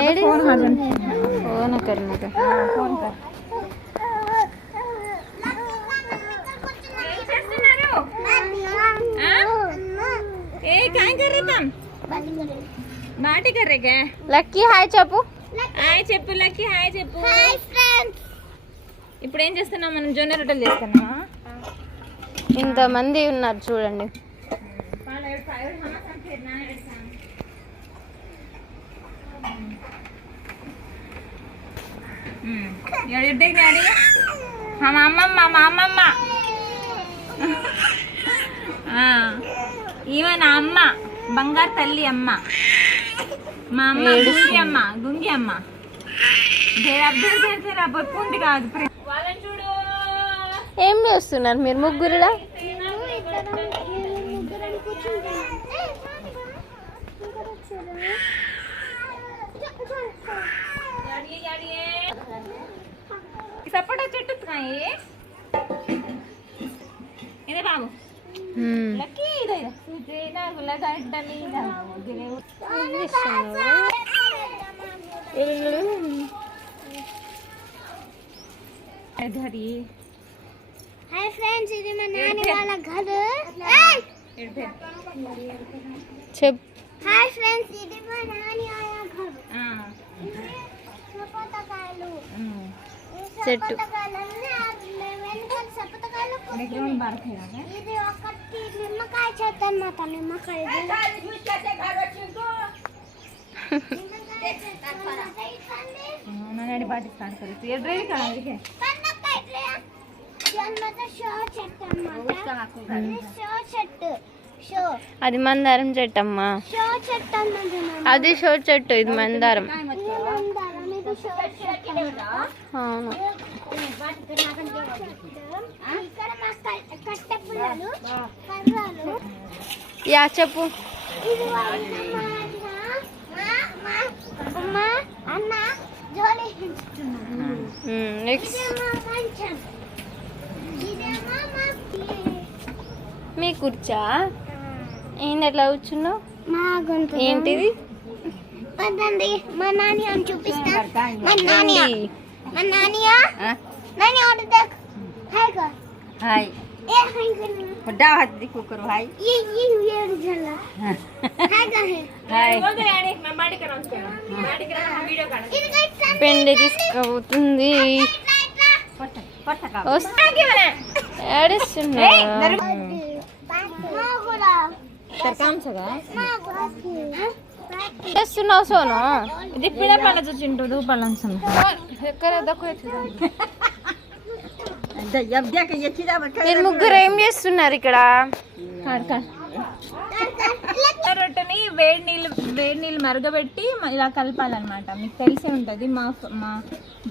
AD phone husband phone कर मुझे phone కర్ ఏ కాయ కర్రేద్దాం నాటి కర్రేగా లక్కీ హాయ్ చెప్పు హాయ్ చెప్పు లక్కి హాయ్ చెప్పు ఇప్పుడు ఏం చేస్తున్నాం మనం జొన్న రొట్టెలు చేస్తున్నామా ఇంతమంది ఉన్నారు చూడండి ఎడికి డాడీ మా అమ్మమ్మ మా అమ్మమ్మ ఆ, ఈమె నా అమ్మ బంగారు తల్లి అమ్మ మా అమ్మ గుంగి అమ్మ గుంగి అమ్మ కాదు ఏం చేస్తున్నారు మీరు ముగ్గురులా సపోటా చెట్టు ఇదే బాబు? అది. హాయ్ ఫ్రెండ్స్ ఇది మా నాని వాళ్ళ ఘర్. ఎడిపే. చెప్. హాయ్ ఫ్రెండ్స్ ఇది మా నాని వాళ్ళ ఘర్. ఆ, సపోటకాయలు ఉమ్. ఈ చెట్టు. ఇది ఒకటి నిమ్మకాయ చెట్టు అన్నమాట నిమ్మకాయ పాటిస్తాను కాదు అందుకే? అది మందారం చెట్టు అమ్మా. అది షో చెట్టు ఇది మందారం. అవును. యా చెప్పు. మా కూర్చా? ఏంది ఎట్లా కూర్చున్నావు? ఏంటిది? పదండి. మా నాని అని చూపిస్తా. మా నాని. మా నానియా? నాని ఆడు దక్ హాయ్గా. హాయ్. ఏ హాయ్గా. కొడ్డా హాయ్ దిక్కు హాయ్. ఈ ఈ ఏడు జల్ల హాయ్గా. హాయ్. ఓకే యాడి మా మాడి కరం మాడి కరం వీడియో కాడ పెండి తీసుకుపోతుంది పట్ట పట్ట కా చేస్తున్నావు సోను? ఇది పిల్ల పళ్ళ చింటూ పళ్ళంసం ఎక్కడ మీరు ముగ్గురు ఏం చేస్తున్నారు ఇక్కడ? రొట్టెని వేడి నీళ్ళు వేడి నీళ్ళు మరగబెట్టి ఇలా కలపాలన్నమాట. మీకు తెలిసే ఉంటుంది మా మా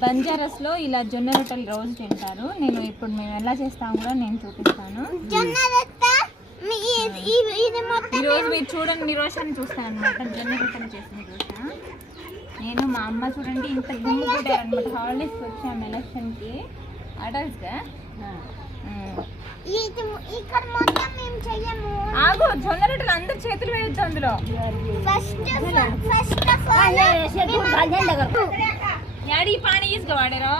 బంజారస్లో ఇలా జొన్న రొట్టెలు రోజు తింటారు. నేను ఇప్పుడు మేము ఎలా చేస్తాం కూడా నేను చూపిస్తాను. జొన్న రొట్ట మీ ఇది- ఇది ఇది మొత్తం ఈ రోజు మీరు చూడండి నిరోషన్ చూస్తాను అనమాట జొన్న రొట్టెలు చేసిన చూసా నేను మా అమ్మ చూడండి ఇంత గుమ్ము కొట్టారనమాట హాలిడేస్కి వచ్చాము ఎలక్షన్కి. అడల్ట్స్గా ఆగు జొన్న రొట్టెలు అందరు చేతులు వేయొద్దు అందులో. ఈ పానీ ఈస్గా వాడారో?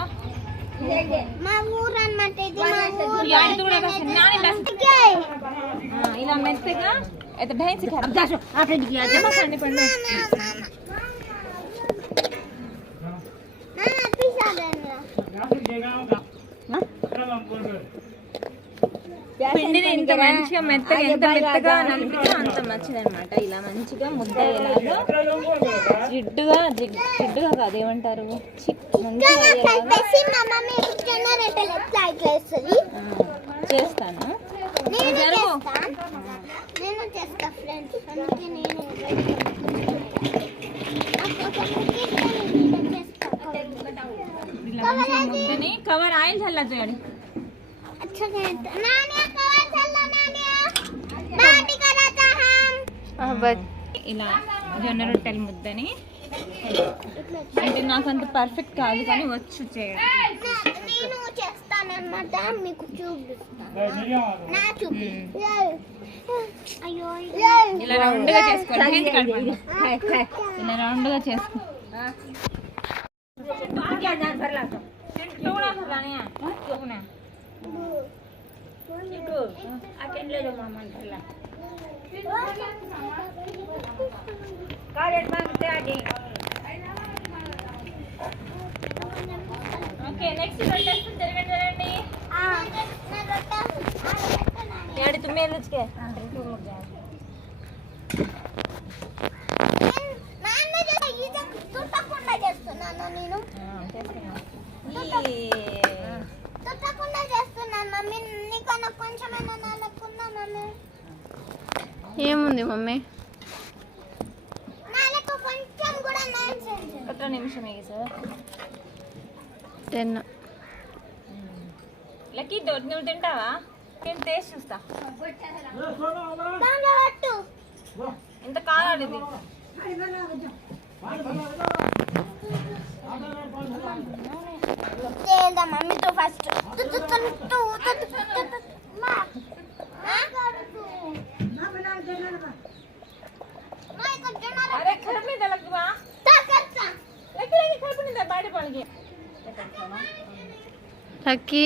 మా ఊరు అన్నమాట ఇది మా ఊరు యాడి కూడా కాస్త నాని డస్ ఓకే. ఆ, ఇలా మెత్తగా అయితే ఢైన్స్ పిండిని ఇంత మంచిగా మెత్తగా ఎంత మెత్తగా నలిపితే అంత మంచిది అనమాట ఇలా మంచిగా ముద్ద అయ్యేలాగా జిడ్డుగా జిడ్- జిడ్డుగా కాదు ఏమంటారు చేస్తాను నేను చేస్తా. ఫ్రెండ్స్ అందుకే నేను కవర్ ఆయిల్ చల్లా చూడండి ఇలా జొన్న రొట్టెల ముద్దని. అంటే నాకు అంత పర్ఫెక్ట్ కాదు కానీ వచ్చు చేయాలి చేస్తానన్నమాట మీకు చూపిస్తాను నా చూపి అయ్యో ఇలా రౌండ్గా చేసుకోండి ఇలా రౌండ్గా చేసుకో చెట్టు కూడా ఏముంది మమ్మీ? ఒక్క నిమిషం టెన్ లక్కీ దొడ్డు నువ్వు తింటావా? నేను టేస్ట్ చూస్తా? ఎంత కావాలి ఇది చేద్దాం మమ్మీతో ఫస్ట్ అరే లక్కి.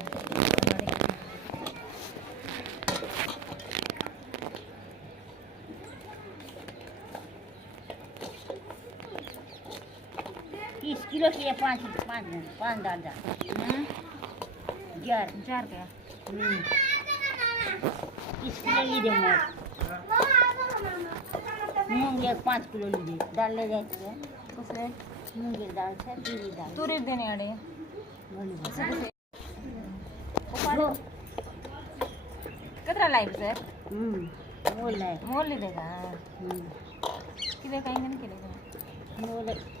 बीस किलो की है पाँच पाँच पाँच दादा ग्यारह चार किलो ली दे पाँच किलो ली दे ले जाए दाल से पीली दाल तुरे देने लाइफ मोल लाइफ मोल देगा किले किले मोल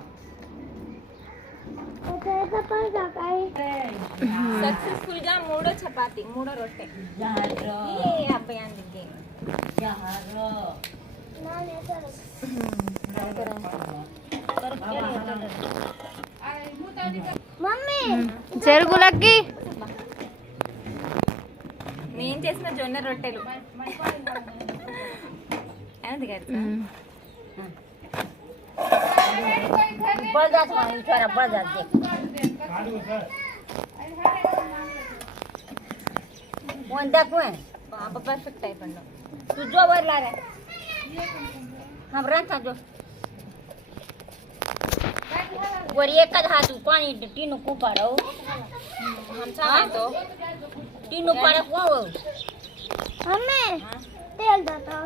సక్సెస్ఫుల్గా మూడో చపాతి మూడో రొట్టె. అబ్బాయి అందుకే చెరుగులకి నేను చేసిన జొన్న రొట్టెలు. అది కదా બજાજમાં વિચારા બજાજ દે ઓંદા કોણ બાપ પરફેક્ટ ટાઈપ નો તું જો વાર લારે હમરા થા જો વરી એક જ હાથ પાણી ટીનું કુપાડો ટીનું પાડે કોણ તેલ દાતા.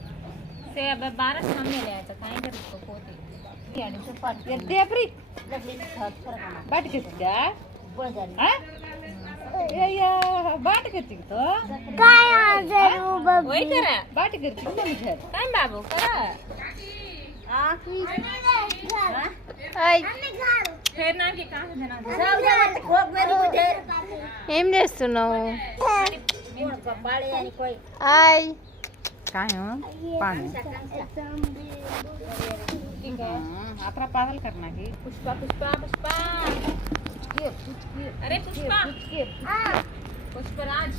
ಸೇಬ ಬಾರಸ್ ನಮ್ಮೇಲೆ ಆಯ್ತು ಕಾಯ್ದಿರ್ಬೇಕು ಕೋತಿ ಎದ್ದೇಪ್ರಿ ಬಾಟ್ಕಿತ್ತ ಅಯ್ಯ ಬಾಟ್ಕಿತ್ತು ಒಯ್ತಾರ ಬಾಟ್ಕಿತ್ತು ಕಾಯ್ ಬಾಬು ಕರ ఏం చేస్తున్నావు ఆయ్ चाय पानी अपरा पागल करना की पुष्पा पुष्पा पुष्पा. अरे पुष्पा. पुष्पराज.